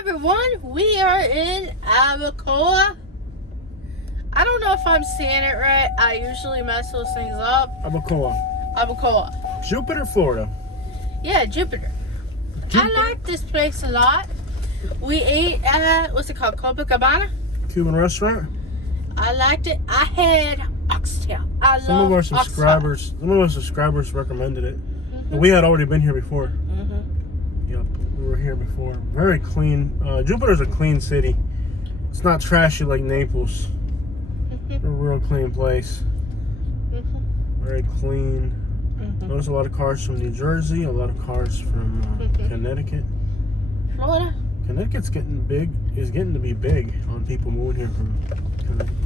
everyone, we are in Abacoa. I don't know if I'm saying it right. I usually mess those things up. Abacoa. Jupiter, Florida. Yeah, Jupiter. I like this place a lot. We ate at, what's it called, Copacabana? Cuban restaurant. I liked it. I had oxtail. Some of our subscribers recommended it. Mm-hmm. We had already been here before. Mm-hmm. Yep, we were here before. Very clean. Jupiter's a clean city. It's not trashy like Naples. Mm-hmm. A real clean place. Mm-hmm. Very clean. Mm-hmm. Notice a lot of cars from New Jersey, a lot of cars from Connecticut. Florida. Connecticut's getting big. Is getting to be big on people moving here from Connecticut.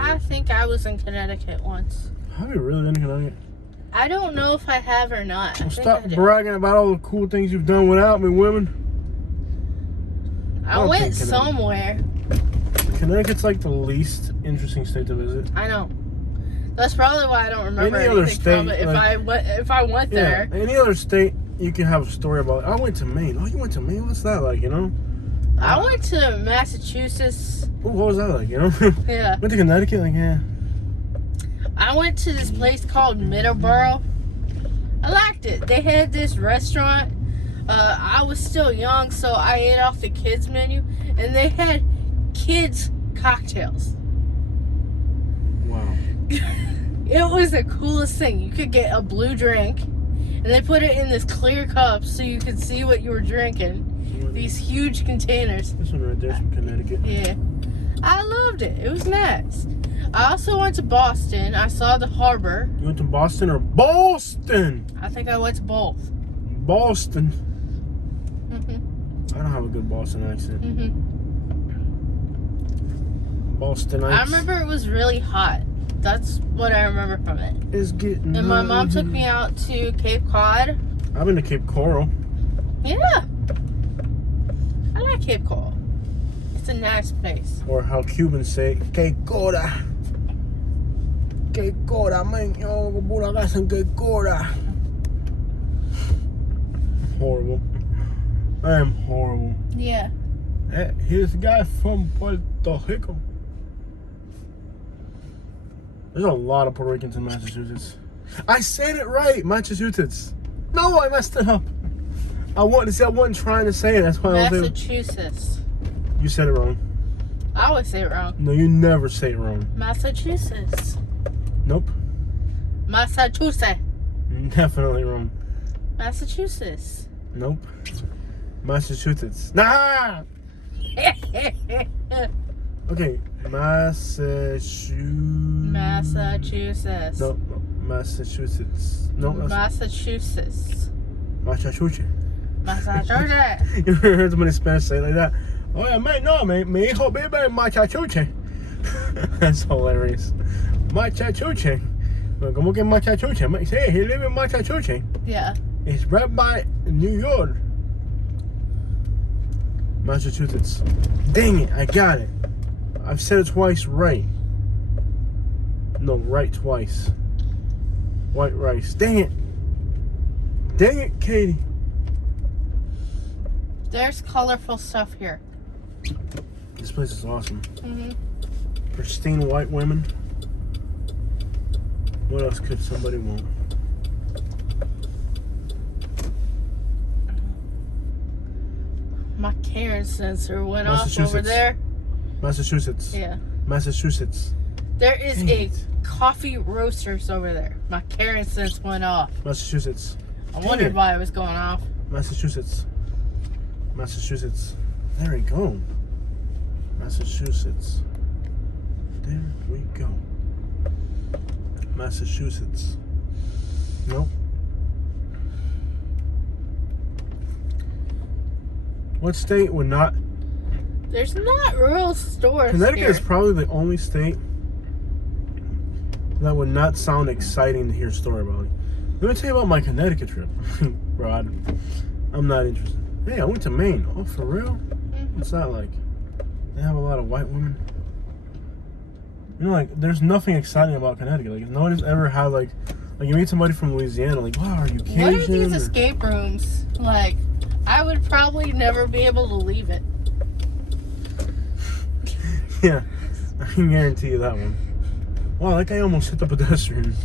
I think I was in Connecticut once. Have you really been to Connecticut? I don't know if I have or not. Well, stop bragging about all the cool things you've done without me, women. I went somewhere. Connecticut's like the least interesting state to visit. I know. That's probably why I don't remember Any other anything state, from it. If I went Yeah, there. any other state, you can have a story about. I went to Maine. Oh, you went to Maine? What's that like? You know? I went to Massachusetts. Ooh, what was that like? You know? Yeah. Went to Connecticut, like yeah. I went to this place called Middleborough. I liked it. They had this restaurant. I was still young, so I ate off the kids menu, and they had kids cocktails. Wow. It was the coolest thing. You could get a blue drink, and they put it in this clear cup so you could see what you were drinking. These huge containers. This one right there's from Connecticut. Yeah. I loved it. It was nice. I also went to Boston. I saw the harbor. You went to Boston or Boston? I think I went to both. Boston. Mm-hmm. I don't have a good Boston accent. Mm-hmm. Boston. I remember it was really hot. That's what I remember from it. It's getting. And my mom took me out to Cape Cod. I've been to Cape Coral. Yeah. I like Cape Coral. It's a nice place. Or how Cubans say, que cora. Que cora, man. Yo, que cora. Horrible. I am horrible. Yeah. Here's a guy from Puerto Rico. There's a lot of Puerto Ricans in Massachusetts. I said it right, Massachusetts. No, I messed it up. I wasn't trying to say it. That's why I was Massachusetts. You said it wrong. I always say it wrong. No, you never say it wrong. Massachusetts. Nope. Massachusetts. Definitely wrong. Massachusetts. Nope. Massachusetts. Nah! Okay. Massachusetts. No, Massachusetts. No, Massachusetts. Massachusetts. Massachusetts. You ever heard somebody in Spanish say it like that? Oh yeah, man, no, man. Mi hijo vive en Massachusetts. That's hilarious. Massachusetts. ¿Cómo que Massachusetts? Sí, he lives in Massachusetts. Yeah. It's right by New York. Massachusetts. Dang it, I got it. I've said it twice right. No, right twice. White rice. Dang it. Dang it, Katie. There's colorful stuff here. This place is awesome. Mm-hmm. Pristine white women. What else could somebody want? My Karen sensor went off over there. Massachusetts. Yeah. Massachusetts. There is a coffee roasters over there. My Karen sense went off. Massachusetts. I wondered why it was going off. Massachusetts. Massachusetts. There we go. Massachusetts. There we go. Massachusetts. Nope. What state would not? There's not real stores Connecticut here. is probably the only state that would not sound exciting to hear a story about. Let me tell you about my Connecticut trip. Rod, I'm not interested. Hey, I went to Maine. Oh, for real? What's that like? They have a lot of white women. You know, like, there's nothing exciting about Connecticut. Like, no one's ever had, like you meet somebody from Louisiana, like, wow, are you Cajun? What are these escape rooms? Like, I I would probably never be able to leave it. Yeah, I can guarantee you that one. Wow, that guy almost hit the pedestrian.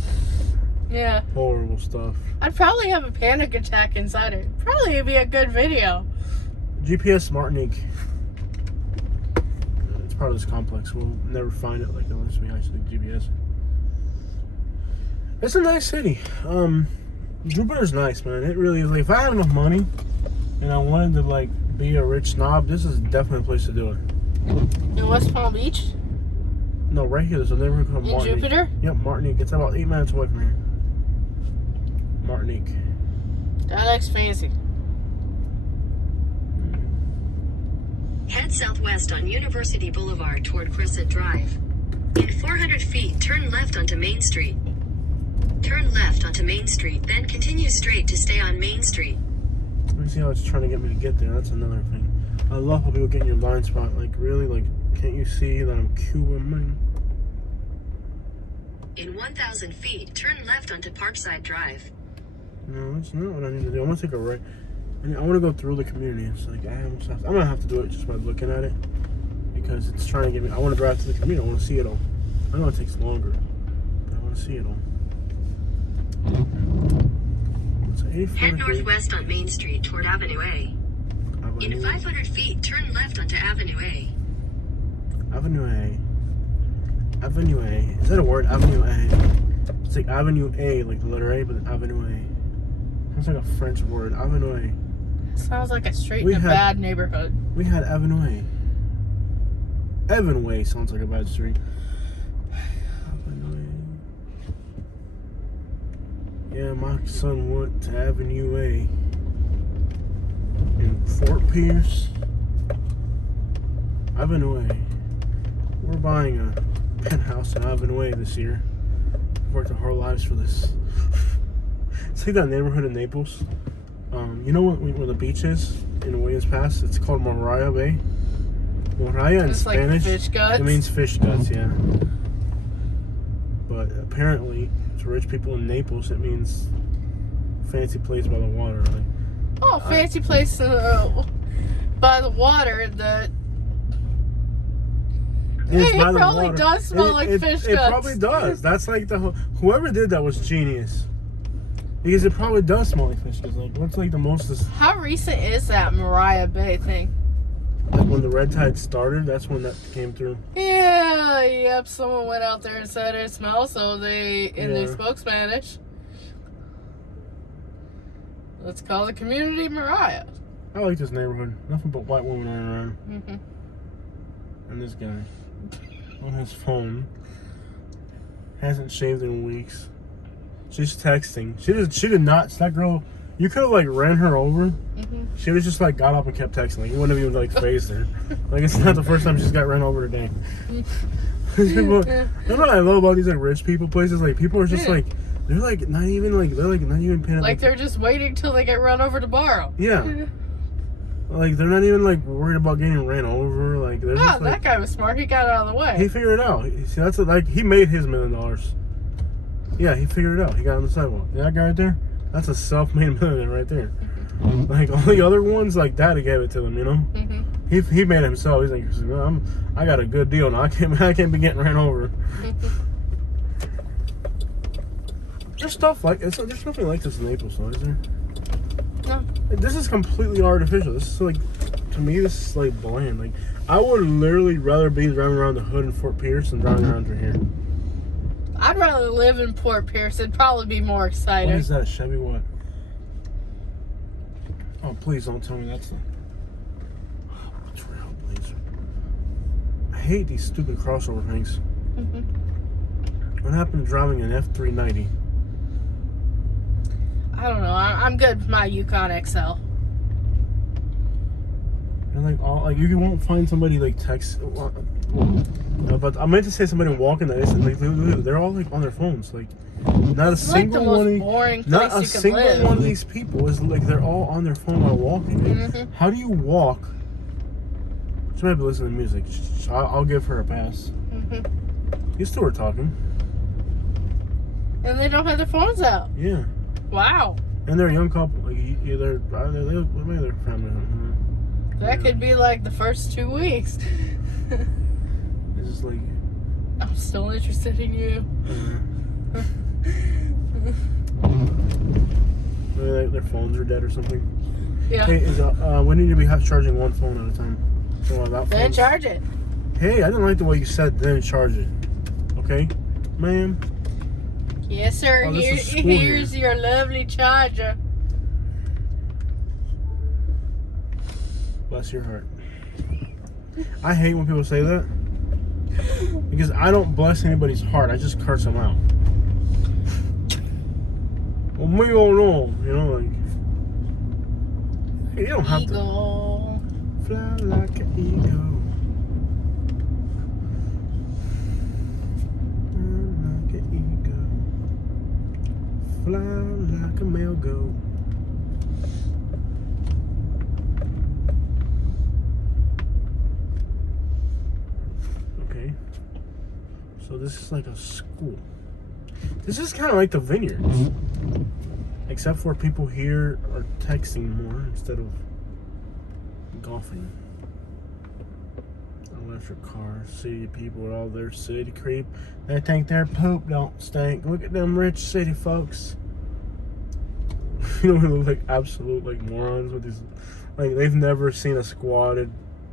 Yeah. Horrible stuff. I'd probably have a panic attack inside it. Probably be a good video. GPS Martinique. It's part of this complex. We'll never find it like unless we actually GPS. It's a nice city. Jupiter's nice, man. It really is. Like, if I had enough money and I wanted to like be a rich snob, this is definitely a place to do it. In West Palm Beach? No, right here. There's a neighborhood called Martinique. In Jupiter? Yep, Martinique. It's about 8 minutes away from here. Martinique. That looks fancy. Head southwest on University Boulevard toward Crescent Drive. In 400 feet, turn left onto Main Street. Turn left onto Main Street, then continue straight to stay on Main Street. Let me see how it's trying to get me to get there. That's another thing. I love how people get in your blind spot. Like, really? Like, can't you see that I'm Cuban? In 1,000 feet, turn left onto Parkside Drive. No, that's not what I need to do. I want to take a right. I want to go through the community. It's like, I'm going to have to do it just by looking at it. Because it's trying to get me. I want to drive to the community. I want to see it all. I know it takes longer. But I want to see it all. Head northwest on Main Street toward Avenue A. In 500 feet, turn left onto Avenue A. Avenue A. Avenue A. Is that a word? Avenue A. It's like Avenue A, like the letter A, but Avenue A. Sounds like a French word. Avenue A. Sounds like a straight in a bad neighborhood. We had Avenue A. Evan Way sounds like a bad street. Avenue A. Yeah, my son went to Avenue A. In Fort Pierce. Avenue A. We're buying a penthouse in Avenue A this year. We've worked our whole lives for this. It's like that neighborhood in Naples. You know where the beach is in Williams Pass? It's called Mariah Bay. Mariah in Spanish. Like fish guts? It means fish guts, yeah. But apparently, to rich people in Naples, it means fancy place by the water. Like, oh, fancy place by the water that. Hey, it probably does smell like fish guts. It probably does. That's like whoever did that was genius. Because it probably does smell like fish guts. Like, what's like the most? How recent is that Mariah Bay thing? Like when the red tide started, that's when that came through. Yeah, yep. Someone went out there and said it smells, so they spoke Spanish. Let's call the community Mariah. I like this neighborhood. Nothing but white women running around. Mm-hmm. And this guy on his phone hasn't shaved in weeks. She's texting. She did not. That girl. You could have like ran her over. Mm-hmm. She was just like got up and kept texting. Like, you wouldn't have even like phased her. Like, it's not the first time she's got ran over today. These people. You know what I love about these like rich people places? Like, people are just like they're like not even paying. Like they're just waiting till they get run over to borrow. Yeah. Like, they're not even like worried about getting ran over. Like, they're just, that guy was smart. He got out of the way. He figured it out. See, that's like he made his $1 million. Yeah, he figured it out. He got on the sidewalk. That guy right there, that's a self-made millionaire right there. Like, all the other ones, like, Daddy gave it to them, you know? Mm-hmm. He made it himself. He's like, I got a good deal now. I can't be getting ran over. There's stuff like there's nothing like this in Naples, though, is there? No. This is completely artificial. This is like, to me, this is like bland. Like, I would literally rather be driving around the hood in Fort Pierce than driving around through here. I'd rather live in Port Pierce. It'd probably be more exciting. What is that? A Chevy what? Oh, please don't tell me that's the Trailblazer. I hate these stupid crossover things. What happened to driving an F390? I don't know. I'm good with my Yukon XL. And you won't find somebody like text. But I meant to say somebody walking that isn't. Like, they're all like on their phones. Like, not a single one. Not a single one of these people is like they're all on their phone while walking. Like, how do you walk? She might be listening to music. I'll give her a pass. These two are talking. And they don't have their phones out. Yeah. Wow. And they're a young couple. Like either maybe they're family. That could be like the first 2 weeks. It's just like I'm still interested in you. Maybe their phones are dead or something. Yeah. Hey, we need to be charging one phone at a time. So Then charge it. Hey, I didn't like the way you said then charge it. Okay, ma'am. Yes, sir. Oh, Here's your lovely charger. Bless your heart. I hate when people say that because I don't bless anybody's heart. I just curse them out. Well, me don't know, like you don't have Eagle. to fly like an eagle. Fly like a male goat. Okay. So this is like a school. This is kind of like the vineyards. Except for people here are texting more instead of golfing. Electric cars, city people with all their city creep. They think their poop don't stink. Look at them rich city folks. You know, they look like absolute like morons with these. Like they've never seen a squatted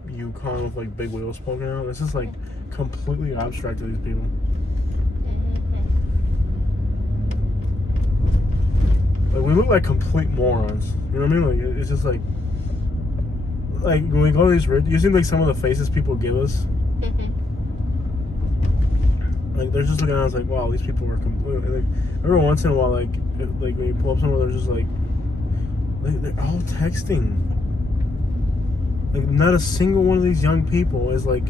Yukon with like big wheels poking out. This is like completely abstract to these people. Like we look like complete morons. You know what I mean? Like it's just like when we go to these you see like some of the faces people give us. Like they're just looking at us like, wow, these people are completely like. Every once in a while, like when you pull up somewhere, they're just like they're all texting. Like not a single one of these young people is like.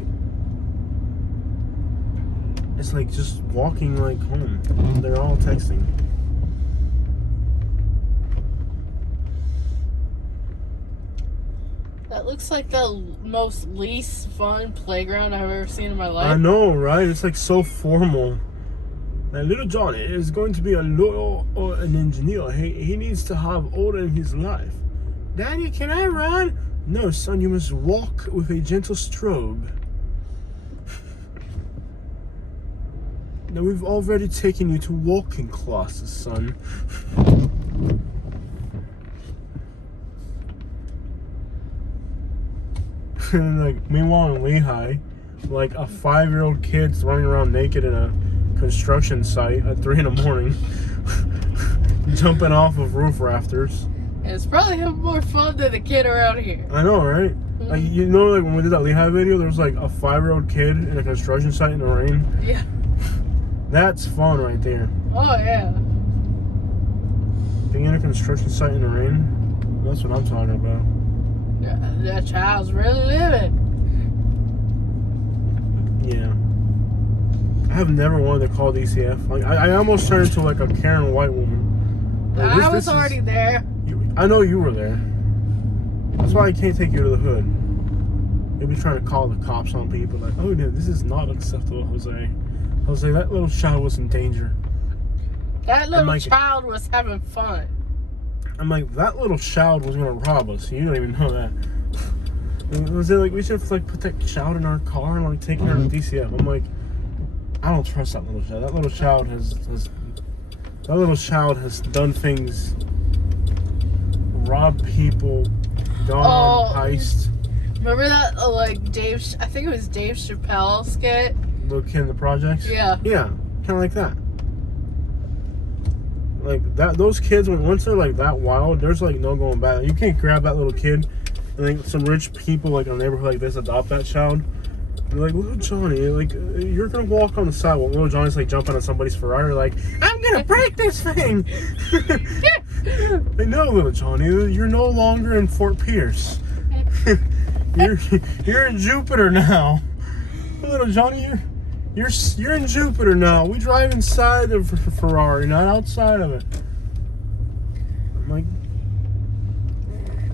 It's like just walking like home. They're all texting. That looks like the most least fun playground I've ever seen in my life. I know, right? It's like so formal. Now, little Johnny is going to be a lawyer or an engineer. He needs to have order in his life. Daddy, can I run? No, son, you must walk with a gentle stroke. Now, we've already taken you to walking classes, son. And like, meanwhile in Lehigh, like a 5-year-old kid's running around naked in a construction site at 3 in the morning, jumping off of roof rafters. It's probably more fun than the kid around here. I know, right? Like like when we did that Lehigh video, there was like a 5-year-old kid in a construction site in the rain. Yeah. That's fun right there. Oh yeah. Being in a construction site in the rain, that's what I'm talking about. That child's really living. Yeah. I have never wanted to call DCF. Like I almost turned into like a Karen white woman. Like, I was already there. I know you were there. That's why I can't take you to the hood. You'll be trying to call the cops on people like, oh no, this is not acceptable, Jose. Jose, that little child was in danger. That little child was having fun. I'm like, that little child was gonna rob us. You don't even know that. Was it like we should have like put that child in our car and like taken her to DCF? I'm like, I don't trust that little child. That little child has done things, robbed people, gone on heist. Remember that like I think it was Dave Chappelle skit? Little kid in the projects? Yeah. Yeah, kind of like that. Like that, those kids, once they're like that wild, there's like no going back. You can't grab that little kid and think some rich people like in a neighborhood like this adopt that child. They're like, little Johnny, like you're gonna walk on the sidewalk. Little Johnny's like jumping on somebody's Ferrari, like I'm gonna break this thing. They know, little Johnny, you're no longer in Fort Pierce. you're in Jupiter now. Little Johnny, you're in Jupiter now. We drive inside the Ferrari, not outside of it. I'm like,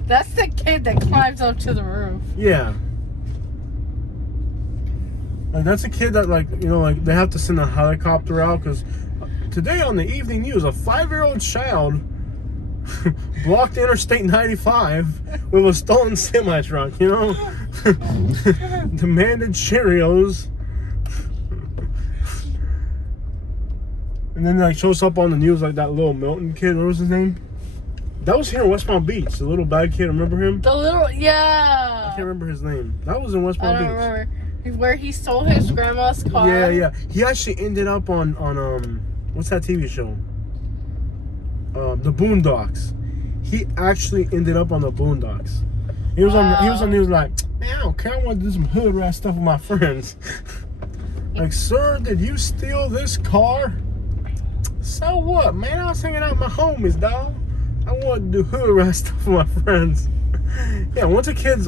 that's the kid that climbs up to the roof. Yeah. Like that's a kid that like like they have to send a helicopter out because today on the evening news, a 5-year-old child blocked Interstate 95 with a stolen semi truck, you know? Demanded Cheerios. And then like shows up on the news like that little Milton kid, what was his name? That was here in West Palm Beach, the little bad kid, remember him? The little, yeah. I can't remember his name. That was in West Palm I don't Beach. remember. Where he stole his grandma's car. Yeah. He actually ended up on what's that TV show? The Boondocks. He actually ended up on the Boondocks. He was on he was like, man, I don't care, I want to do some hood rat stuff with my friends. Like, sir, did you steal this car? So what, man? I was hanging out with my homies, dog. I want to do hood rat stuff with my friends. Yeah, once a kid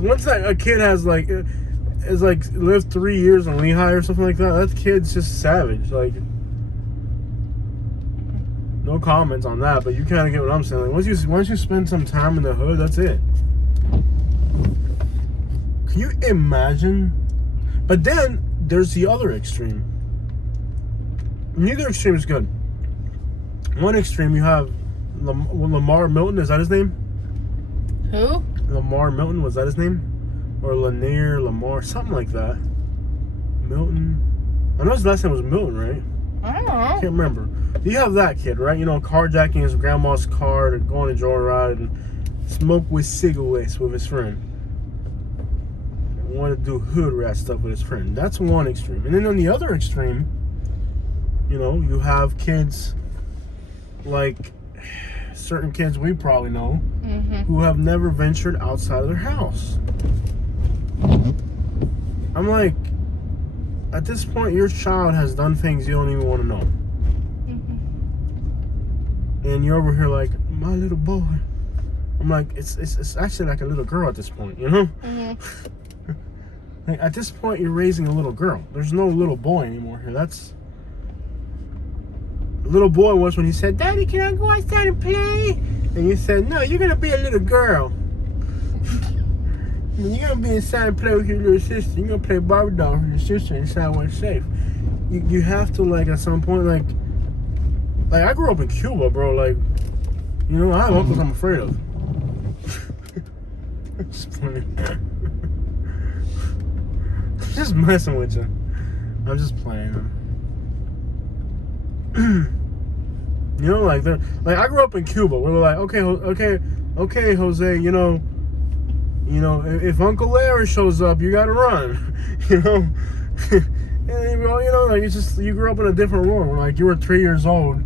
has like is like lived 3 years in Lehigh or something like that kid's just savage. Like, no comments on that, but you kind of get what I'm saying. Like, once you spend some time in the hood, that's it. Can you imagine? But then there's the other extreme. Neither extreme is good. One extreme, you have Lamar Milton. Is that his name? Who? Lamar Milton, was that his name? Or Lanier, Lamar, something like that. Milton. I know his last name was Milton, right? I don't know. I can't remember. You have that kid, right? You know, carjacking his grandma's car to go on a joyride and smoke with cigarettes with his friend. Want to do hood rat stuff with his friend. That's one extreme. And then on the other extreme, you know, you have kids like certain kids we probably know who have never ventured outside of their house. I'm like, at this point, your child has done things you don't even want to know. And you're over here like, my little boy. I'm like, it's actually like a little girl at this point, you know? Like, at this point, you're raising a little girl. There's no little boy anymore here. That's... Little boy was when he said, Daddy, can I go outside and play? And you said, no, you're going to be a little girl. You're going to be inside and play with your little sister. You're going to play Barbie doll with your sister inside where it's safe. You have to, like, at some point, like I grew up in Cuba, bro. Like, you know, I have uncles I'm afraid of. Just playing. Just messing with you. I'm just playing. You know, like I grew up in Cuba. We were like, okay, Jose. You know, if Uncle Larry shows up, you gotta run. You know, and you know, like it's just you grew up in a different world. Where, like, you were 3 years old,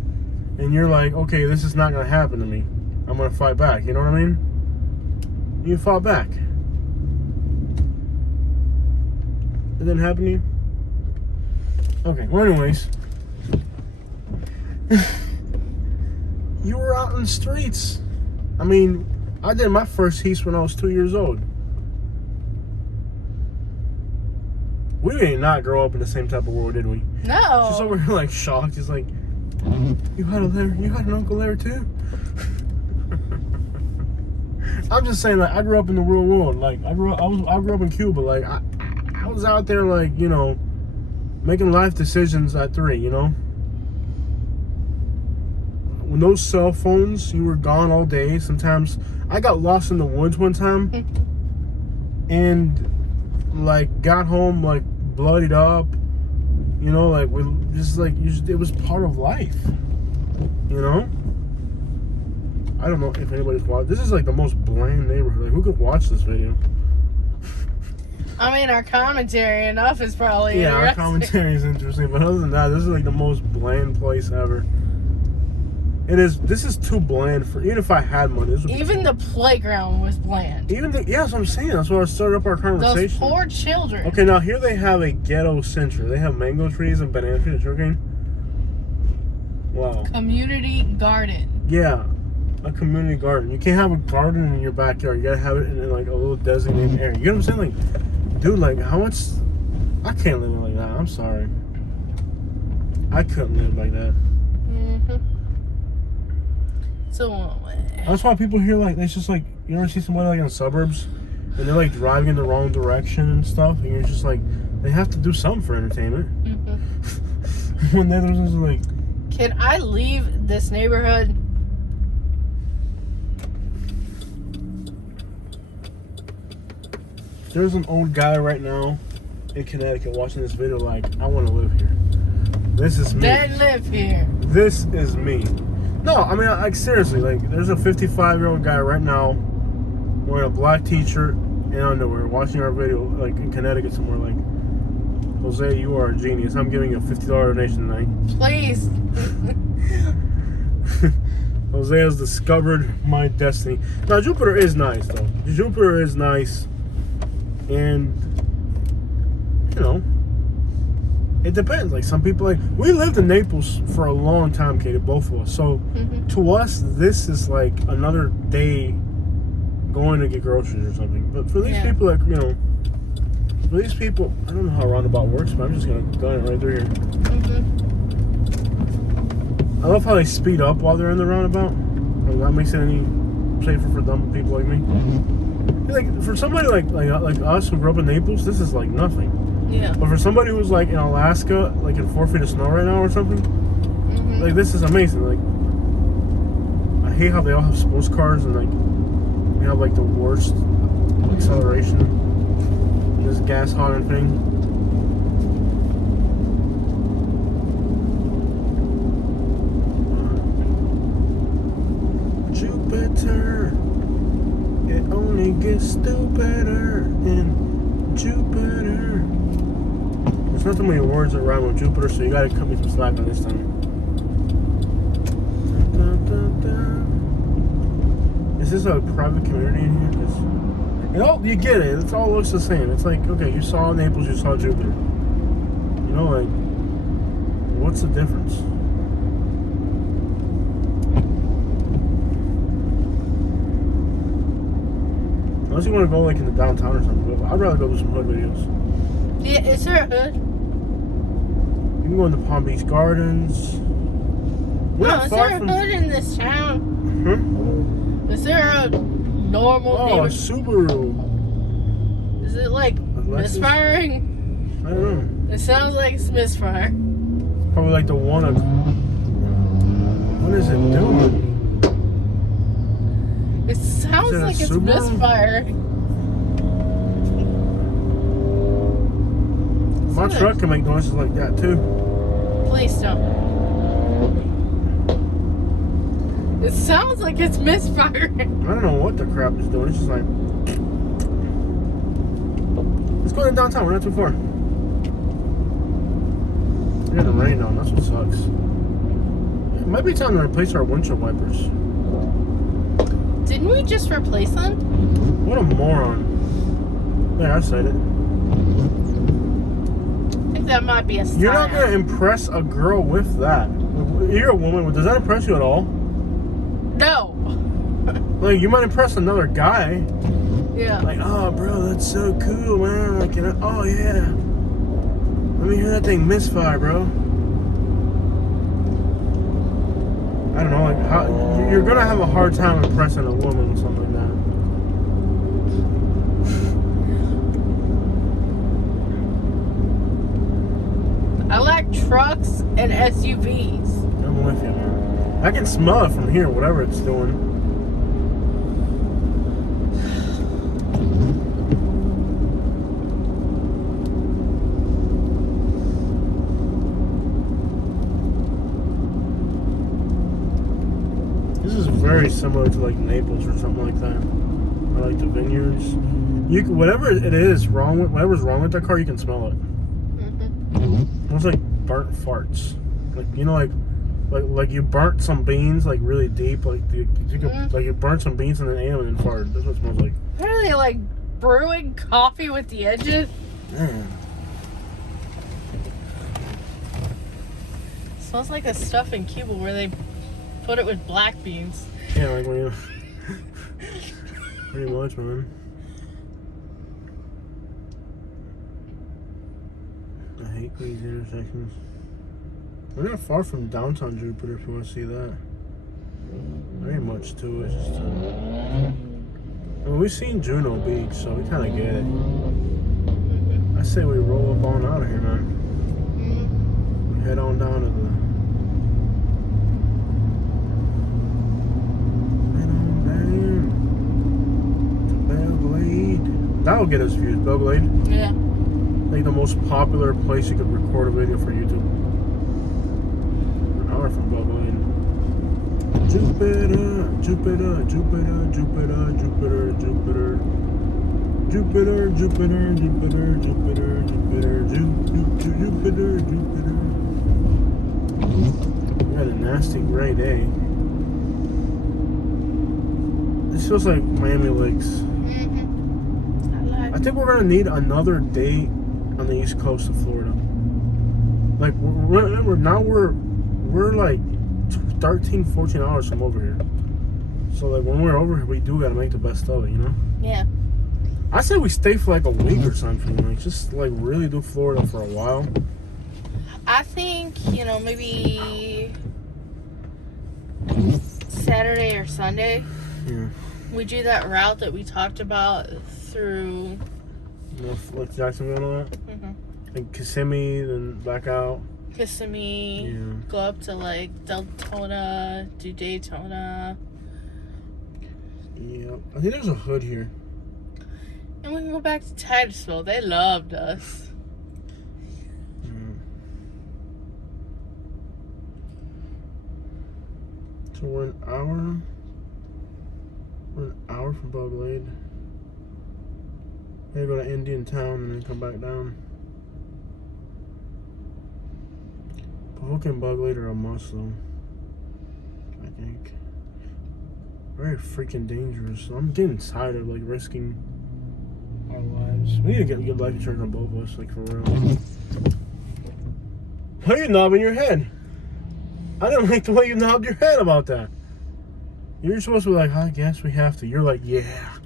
and you're like, okay, this is not gonna happen to me. I'm gonna fight back. You know what I mean? You fought back. It didn't happen to you? Okay, well, anyways. You were out in the streets. I mean, I did my first heist when I was 2 years old. We did not grow up in the same type of world, did we? No. She's over here like shocked. She's like, you had an Uncle Larry too? I'm just saying, like, I grew up in the real world. Like, I grew up in Cuba. Like, I was out there, like, you know, making life decisions at 3, you know? With no cell phones, you were gone all day. Sometimes I got lost in the woods one time and, like, got home, like, bloodied up. You know, like, it was part of life, you know? I don't know if anybody's watching. This is, like, the most bland neighborhood. Like, who could watch this video? I mean, our commentary enough is probably yeah, interesting. our commentary is interesting, but other than that, this is like the most bland place ever. It is. This is too bland for even if I had money. This would even the playground was bland. Yeah, that's what I'm saying. That's why I started up our conversation. Those poor children. Okay, now here they have a ghetto center. They have mango trees and banana trees. Sugarcane. Wow. Community garden. Yeah, a community garden. You can't have a garden in your backyard. You gotta have it in like a little designated area. You know what I'm saying? Like, dude, like how much? I can't live like that. I'm sorry. I couldn't live like that. So that's why people here like it's just like you ever see somebody like in the suburbs and they're like driving in the wrong direction and stuff, and you're just like they have to do something for entertainment. When they're just like, can I leave this neighborhood? there's an old guy right now in Connecticut watching this video like, I want to live here. This is me. Then live here. This is me. No, I mean, like, seriously, like, there's a 55-year-old guy right now wearing a black t-shirt and underwear watching our video, like, in Connecticut somewhere, like, Jose, you are a genius. I'm giving you a $50 donation tonight. Please. Jose has discovered my destiny. Now, Jupiter is nice, though. Jupiter is nice. And, you know, it depends. Like, some people, like, we lived in Naples for a long time, Katie, both of us. So, to us, this is like another day going to get groceries or something. But for these people, like, you know, for these people, I don't know how roundabout works, but I'm just going to go right through here. I love how they speed up while they're in the roundabout. Like, that makes it any safer for dumb people like me. Like, for somebody like us who grew up in Naples, this is like nothing. Yeah. But for somebody who's like in Alaska, like in 4 feet of snow right now or something, like, this is amazing. Like, I hate how they all have sports cars and like they have like the worst acceleration in this gas hogging thing. Jupiter, it only gets stupider in Jupiter. There's not too many words that rhyme with Jupiter, so you gotta cut me some slack on this time. Is this a private community in here? You know, you get it. It all looks the same. It's like, okay, you saw Naples, you saw Jupiter. You know, like, what's the difference? Unless you want to go like in the downtown or something, but I'd rather go do some hood videos. Yeah, is there a hood? You can go into Palm Beach Gardens. We're No, not is far there a from. hood in this town? Is there a normal Oh, a neighborhood? Subaru. Is it like Lexus? misfiring? I don't know. It sounds like it's misfire. Probably like the one. What is it doing? It sounds Is it a like it's Subaru? misfiring. My truck can make noises like that too. Please don't. It sounds like it's misfiring. I don't know what the crap is doing. It's just like. Let's go to downtown. We're not too far. We're getting rain on. That's what sucks. It might be time to replace our windshield wipers. Didn't we just replace them? What a moron. There, I said it. I think that might be a sign. You're not going to impress a girl with that. You're a woman. Does that impress you at all? No. Like, you might impress another guy. Yeah. Like, oh, bro, that's so cool, man. Like, oh, yeah. Let me hear that thing misfire, bro. I don't know, like, how, you're going to have a hard time impressing a woman with something like that. I like trucks and SUVs. I'm with you, man. I can smell it from here, whatever it's doing. This is very similar to like Naples or something like that. Or like the vineyards. You can, whatever it is wrong with, whatever's wrong with that car, you can smell it. Almost like burnt farts. Like, you know, like you burnt some beans like really deep, like you could, like you burnt some beans and then ate them and then farted. That's what it smells like. Are they like brewing coffee with the edges? Man. Smells like the stuff in Cuba where they put it with black beans. Yeah, like when you pretty much, man. I hate these intersections. We're not far from downtown Jupiter if you want to see that. There ain't much to it. Just, I mean, we've seen Juno Beach, so we kind of get it. I say we roll up on out of here, man. We head on down to the. Head on down to Belgrade. That'll get us views. Belgrade. Yeah. Like the most popular place you could record a video for YouTube. An hour from Belgrade. Jupiter, Jupiter, Jupiter, Jupiter, Jupiter, Jupiter. Jupiter, Jupiter, Jupiter, Jupiter, Jupiter, Jupiter, Jupiter. We had a nasty gray day. This feels like Miami Lakes. I think we're gonna need another day on the east coast of Florida. Like, remember now we're like 13, 14 hours from over here. So like when we're over here, we do gotta make the best of it, you know? Yeah. I say we stay for like a week or something. Like just like really do Florida for a while. I think, maybe Saturday or Sunday. Yeah. We do that route that we talked about through. Like Jacksonville and all that. Like Kissimmee, then back out. Kissimmee. Yeah. Go up to like Deltona, do Daytona. Yeah. I think there's a hood here. And we can go back to Titusville. They loved us. So we're an hour from Belgrade. Maybe go to Indian Town and then come back down. Pahokee and Belgrade are a must though, I think. Very freaking dangerous. I'm getting tired of like risking our lives. We need to get good life insurance on both of us, like for real. Why are you knobbing your head? I didn't like the way you knobbed your head about that. You're supposed to be like, I guess we have to. You're like, yeah.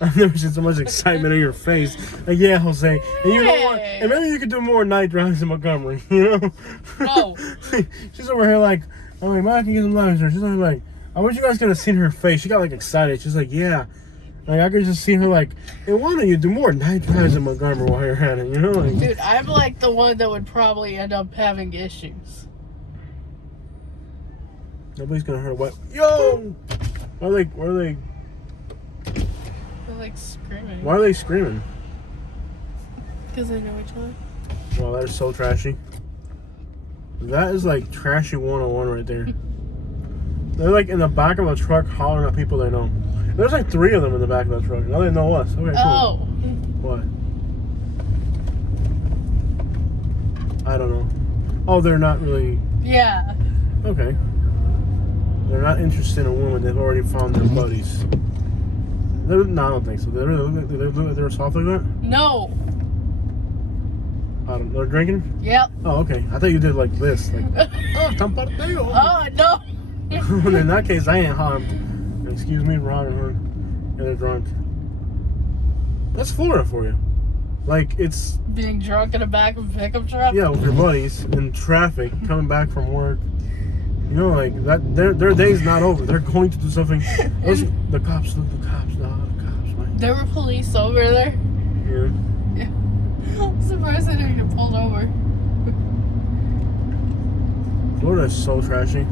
I've never seen so much excitement in your face. Like, yeah, Jose. And you know what? And maybe you could do more night drives in Montgomery, you know? No. She's over here like, I'm like, man, I can get some life insurance. She's like, I wish you guys could have seen her face. She got like excited. She's like, yeah. Like, I could just see her like, hey, why don't you do more night drives in Montgomery while you're at it, you know? Like, dude, I'm like the one that would probably end up having issues. Nobody's gonna hurt a wet. Yo! Why are they They're like screaming. Why are they screaming? Because they know each other. Wow, that is so trashy. That is like trashy 101 right there. They're like in the back of a truck hollering at people they know. There's like 3 of them in the back of that truck. Now they know us. Okay, cool. Oh. What? I don't know. Oh, they're not really... Yeah. Okay. They're not interested in a woman. They've already found their buddies. No, I don't think so. They're soft like that? No. They're drinking? Yep. Oh, okay. I thought you did like this. Like, oh, tamparteo. Oh, no. In that case, I ain't harmed. Excuse me, Ron and her. And they're drunk. That's Florida for you. Like, it's... Being drunk in the back of a pickup truck? Yeah, with your buddies in traffic, coming back from work. You know, like, that. Their day's not over. They're going to do something. The cops, right? There were police over there. Yeah. I'm surprised I didn't get pulled over. Florida is so trashy.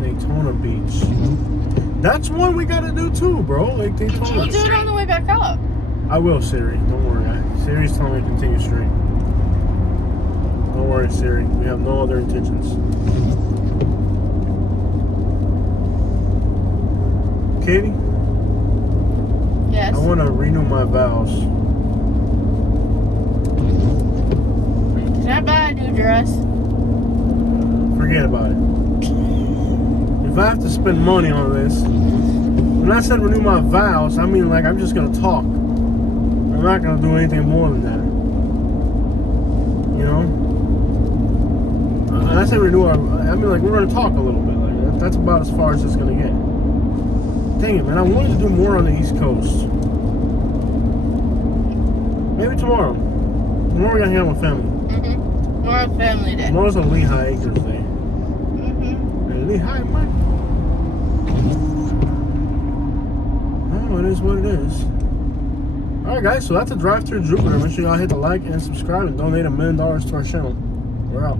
Daytona Beach. That's one we gotta do too, bro. Like Daytona. We'll do it on the way back up. I will, Siri. Don't worry. Siri's telling me to continue straight. Don't worry, Siri. We have no other intentions. Katie? Yes. I want to renew my vows. Can I buy a new dress? Forget about it. If I have to spend money on this, when I said renew my vows, I mean like I'm just going to talk. I'm not going to do anything more than that. You know? And I say renew our, I mean like we're going to talk a little bit. Like that's about as far as it's going to get. Dang it, man. I wanted to do more on the East Coast. Maybe tomorrow. Tomorrow we're going to hang out with family. Mm-hmm. Tomorrow's family day. Tomorrow's a Lehigh Acres Day. Mm-hmm. Hey, Lehigh, man. Oh, it is what it is. Alright guys, so that's a drive through Jupiter. Make sure y'all hit the like and subscribe and donate $1 million to our channel. We're out.